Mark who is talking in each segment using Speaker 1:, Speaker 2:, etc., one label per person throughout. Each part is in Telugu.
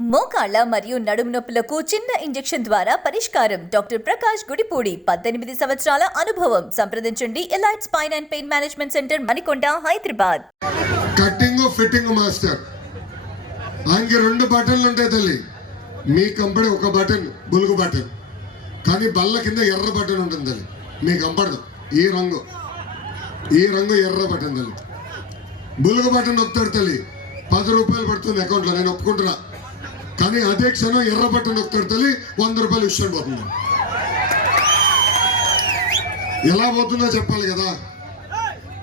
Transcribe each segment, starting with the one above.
Speaker 1: మోకాళ్ళ మరియు నడుము నొప్పులకు చిన్న ఇంజెక్షన్ ద్వారా పరిష్కారం. డాక్టర్ ప్రకాష్ గుడిపూడి పద్దెనిమిది సంవత్సరాల అనుభవం. సంప్రదించండి. Elite spine and pain management centre Manikonda Hyderabad.
Speaker 2: Cutting fitting master ఆయనకి రెండు బటన్లు ఉంటాయి తల్లి. మీ కంపెనీ ఒక బటన్ బులుగు బటన్ కానీ బల్ల కింద ఎర్ర బటన్ ఉంటుంది తల్లి. మీ కంపడదు ఈ రంగు. ఈ రంగు ఎర్ర బటన్ తల్లి. బులుగు బటన్ నొక్కుతాడు తల్లి. పది రూపాయలు పడుతుంది అకౌంట్లో నేను ఒప్పుకుంటున్నా. కానీ అదే క్షణం ఎర్రబట్ట బటన్ తల్లి వంద రూపాయలు ఇష్టం పోతుంది ఎలా పోతుందో చెప్పాలి కదా.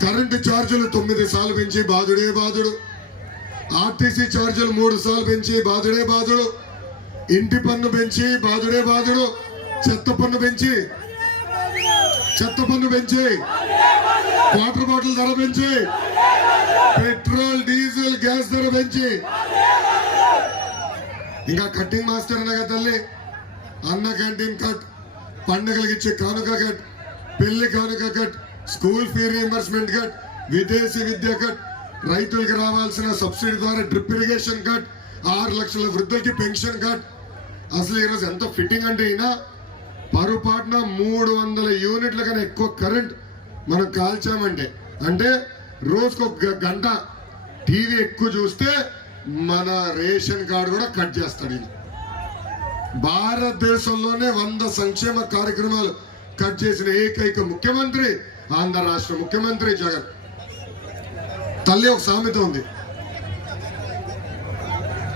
Speaker 2: కరెంటు ఛార్జీలు తొమ్మిది సార్లు పెంచి బాధుడే బాధుడు. ఆర్టీసీ ఛార్జీలు మూడు సార్లు పెంచి బాధుడే బాధుడు. ఇంటి పన్ను పెంచి బాధుడే బాధుడు. చెత్త పన్ను పెంచి చెత్త పన్ను పెంచి వాటర్ బాటిల్ ధర పెంచి పెట్రోల్ డీజిల్ గ్యాస్ ధర పెంచి ఇంకా కట్టింగ్ మాస్టర్ అనగా తల్లి. అన్న క్యాంటీన్ కట్ పండుగలకు ఇచ్చే కానుక కట్ పెళ్ళి కానుక cut school fee reimbursement cut విదేశీ విద్య కట్ రైతులకు రావాల్సిన సబ్సిడీ ద్వారా డ్రిప్ ఇరిగేషన్ కట్ ఆరు లక్షల వృద్ధులకి పెన్షన్ కట్ అసలు ఈరోజు ఎంత ఫిట్టింగ్ అంటే అయినా పరుపాటున మూడు వందల యూనిట్ల కన్నా ఎక్కువ కరెంట్ మనం కాల్చామంటే. అంటే రోజుకు ఒక గంట టీవీ ఎక్కువ చూస్తే మన రేషన్ కార్డు కూడా కట్ చేస్తాడు ఈయన. భారతదేశంలోనే వంద సంక్షేమ కార్యక్రమాలు కట్ చేసిన ఏకైక ముఖ్యమంత్రి ఆంధ్ర రాష్ట్ర ముఖ్యమంత్రి జగన్. తల్లి ఒక సామెత ఉంది.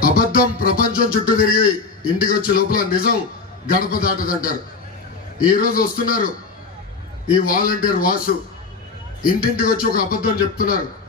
Speaker 2: అబద్ధం ప్రపంచం చుట్టూ తిరిగి ఇంటికి వచ్చే లోపల నిజం గడప దాటదంటారు ఈ రోజు వస్తున్నారు ఈ వాలంటీర్ వాసు. ఇంటింటికి వచ్చి ఒక అబద్ధం చెప్తున్నారు.